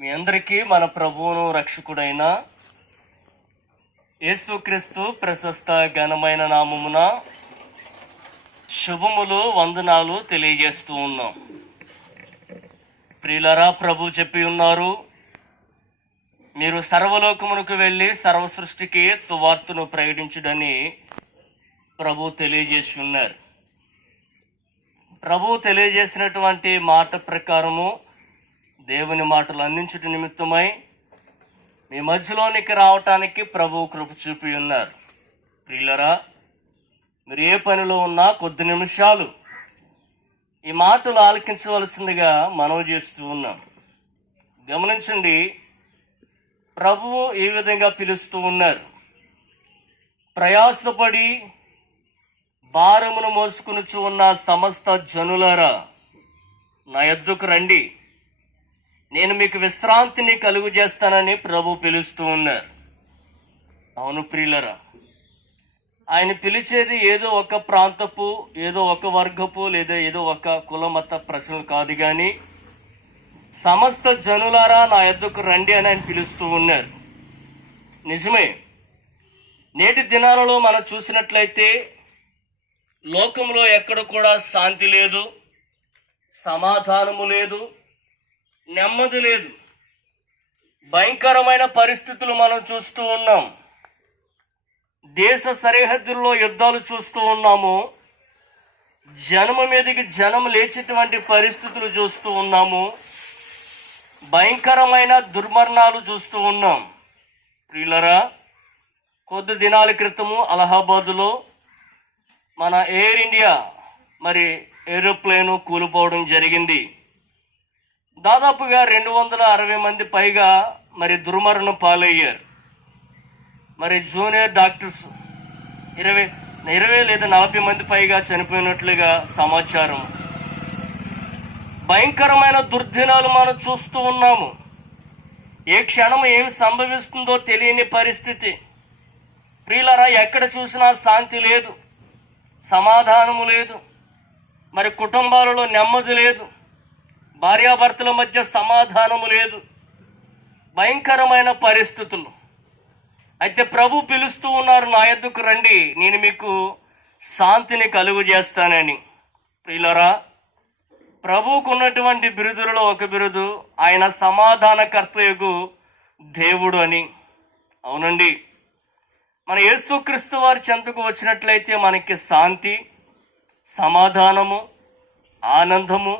మీ అందరికీ మన ప్రభువును రక్షకుడైన యేసుక్రీస్తు ప్రశస్త ఘనమైన నామమున శుభములు వందనాలు తెలియజేస్తూ ఉన్నాం. ప్రియులరా ప్రభు చెప్పి ఉన్నారు మీరు సర్వలోకమునకు వెళ్ళి సర్వ సృష్టికి సువార్తను ప్రకటించుడని ప్రభు తెలియజేసి ఉన్నారు. ప్రభు తెలియజేసినటువంటి మాట ప్రకారము దేవుని మాటలు అందించుట నిమిత్తమై మీ మధ్యలోనికి రావటానికి ప్రభు కృప చూపి ఉన్నారు. ప్రియులరా మీరు ఏ పనిలో ఉన్నా కొద్ది నిమిషాలు ఈ మాటలు ఆలకించవలసిందిగా మనవి చేస్తూ ఉన్నాం. గమనించండి ప్రభువు ఈ విధంగా పిలుస్తూ ఉన్నారు. ప్రయాసపడి భారమును మోసుకునుచు ఉన్న సమస్త జనులారా నా ఎద్దుకు రండి. నేను మీకు విశ్రాంతిని కలుగు చేస్తానని ప్రభు పిలుస్తూ ఉన్నారు. అవును ప్రియులరా ఆయన పిలిచేది ఏదో ఒక ప్రాంతపు ఏదో ఒక వర్గపు లేదా ఏదో ఒక కులమత ప్రశ్నలు కాదు కానీ సమస్త జనులారా నా ఎద్దుకు రండి అని ఆయన పిలుస్తూ ఉన్నారు. నిజమే నేటి దినాలలో మనం చూసినట్లయితే లోకంలో ఎక్కడ కూడా శాంతి లేదు సమాధానము లేదు నెమ్మది లేదు. భయంకరమైన పరిస్థితులు మనం చూస్తూ ఉన్నాం. దేశ సరిహద్దుల్లో యుద్ధాలు చూస్తూ ఉన్నాము. జనము మీదకి జనం లేచేటువంటి పరిస్థితులు చూస్తూ ఉన్నాము. భయంకరమైన దుర్మరణాలు చూస్తూ ఉన్నాం. ప్రియులరా కొద్ది దినాల క్రితము అలహాబాదులో మన ఎయిర్ ఇండియా మరి ఏరోప్లేను కూలిపోవడం జరిగింది. దాదాపుగా రెండు వందల అరవై మంది పైగా మరి దుర్మరణం పాలయ్యారు. మరి జూనియర్ డాక్టర్స్ ఇరవై ఇరవై లేదా నలభై మంది పైగా చనిపోయినట్లుగా సమాచారం. భయంకరమైన దుర్దినాలు మనం చూస్తూ ఉన్నాము. ఏ క్షణం ఏమి సంభవిస్తుందో తెలియని పరిస్థితి. ప్రియులరా ఎక్కడ చూసినా శాంతి లేదు. సమాధానము లేదు. మరి కుటుంబాలలో నెమ్మది లేదు. భార్యాభర్తల మధ్య సమాధానము లేదు. భయంకరమైన పరిస్థితులు. అయితే ప్రభు పిలుస్తూ ఉన్నారు నా ఎద్దుకు రండి నేను మీకు శాంతిని కలుగు చేస్తానని. ప్రియులరా ప్రభువుకు ఉన్నటువంటి బిరుదులలో ఒక బిరుదు ఆయన సమాధానకర్తయకు దేవుడు అని. అవునండి. మన యేసుక్రీస్తు వారి చెంతకు వచ్చినట్లయితే మనకి శాంతి సమాధానము ఆనందము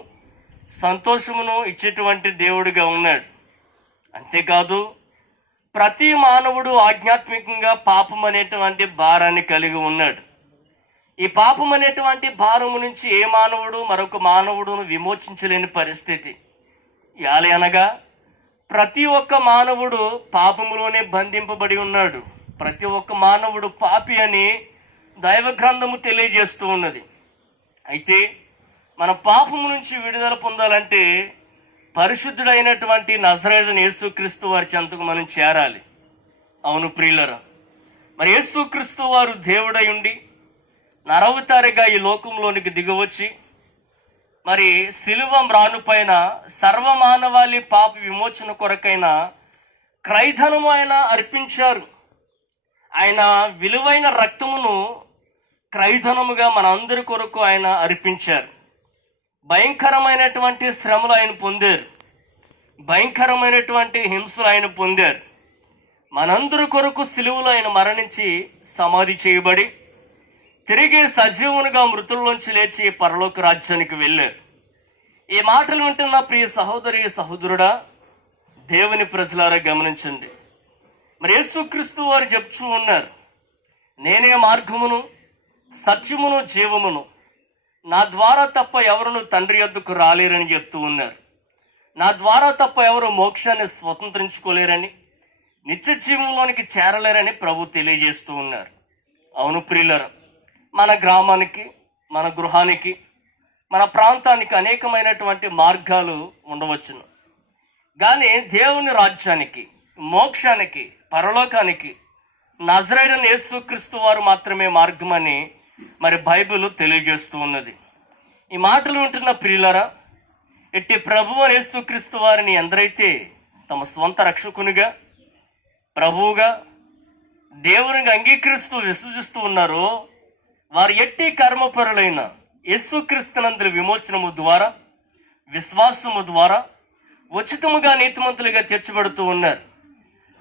సంతోషమును ఇచ్చేటువంటి దేవుడిగా ఉన్నాడు. అంతేకాదు ప్రతి మానవుడు ఆధ్యాత్మికంగా పాపం అనేటువంటి భారాన్ని కలిగి ఉన్నాడు. ఈ పాపం అనేటువంటి భారము నుంచి ఏ మానవుడు మరొక మానవుడును విమోచించలేని పరిస్థితి. యాలి అనగా ప్రతి ఒక్క మానవుడు పాపములోనే బంధింపబడి ఉన్నాడు. ప్రతి ఒక్క మానవుడు పాపి అని దైవ గ్రంథము తెలియజేస్తూ ఉన్నది. అయితే మన పాపము నుంచి విడుదల పొందాలంటే పరిశుద్ధుడైనటువంటి నజరేడని యేసుక్రీస్తు వారి చెంతకు మనం చేరాలి. అవును ప్రియులరా మరి యేసుక్రీస్తు వారు దేవుడై ఉండి నరవతారిగా ఈ లోకంలోనికి దిగవచ్చి మరి శిలువం రానుపైన సర్వమానవాళి పాప విమోచన కొరకైన క్రైధనము ఆయన అర్పించారు. ఆయన విలువైన రక్తమును క్రైధనముగా మన అందరి కొరకు ఆయన అర్పించారు. భయంకరమైనటువంటి శ్రమలు ఆయన పొందారు. భయంకరమైనటువంటి హింసలు ఆయన పొందారు. మనందరి కొరకు సిలువులు ఆయన మరణించి సమాధి చేయబడి తిరిగి సజీవునిగా మృతుల్లోంచి లేచి పరలోక రాజ్యానికి వెళ్ళారు. ఈ మాటలు వింటున్న ప్రియ సహోదరి సహోదరుడా దేవుని ప్రజలారా గమనించండి. మరి యేసుక్రీస్తు వారు చెప్తూ ఉన్నారు నేనే మార్గమును సత్యమును జీవమును. నా ద్వారా తప్ప ఎవరును తండ్రి యొద్దకు రాలేరని చెప్తూ ఉన్నారు. నా ద్వారా తప్ప ఎవరు మోక్షాన్ని స్వతంత్రించుకోలేరని నిత్య జీవంలోనికి చేరలేరని ప్రభు తెలియజేస్తూ ఉన్నారు. అవును ప్రియులరు మన గ్రామానికి మన గృహానికి మన ప్రాంతానికి అనేకమైనటువంటి మార్గాలు ఉండవచ్చును. కానీ దేవుని రాజ్యానికి మోక్షానికి పరలోకానికి నజరైన యేసుక్రీస్తు వారు మాత్రమే మార్గమని మరి బైబిల్ తెలియజేస్తూ ఉన్నది. ఈ మాటలు వింటున్న ప్రియులరా ఎట్టి ప్రభు యేసుక్రీస్తు వారిని ఎందరైతే తమ స్వంత రక్షకునిగా ప్రభువుగా దేవునిగా అంగీకరిస్తూ విశ్వసిస్తూ ఉన్నారో వారు ఎట్టి కర్మపరులైన యేసుక్రీస్తునందరి విమోచనము ద్వారా విశ్వాసము ద్వారా ఉచితముగా నీతిమంతులుగా తీర్చబడుతూ ఉన్నారు.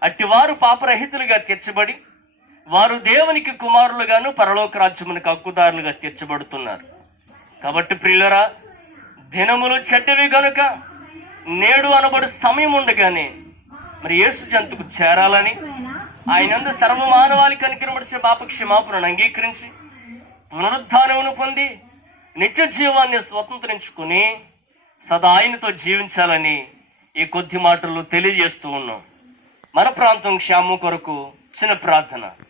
అట్టివారు పాపరహితులుగా తీర్చబడి వారు దేవునికి కుమారులుగాను పరలోక రాజ్యమునికి హక్కుదారులుగా తీర్చబడుతున్నారు. కాబట్టి ప్రియులరా దినములు చెడ్డవి గనుక నేడు అనబడు సమయం ఉండగానే మరి యేసు జంతుకు చేరాలని ఆయనందు సర్వమానవాళి కనికరమడిచే పాప క్షమాపణను అంగీకరించి పునరుద్ధానమును పొంది నిత్య జీవాన్ని స్వతంత్రించుకుని సదా ఆయనతో జీవించాలని ఈ కొద్ది మాటలు తెలియజేస్తూ ఉన్నాం. మన ప్రాంతం క్షేమం కొరకు చిన్న ప్రార్థన.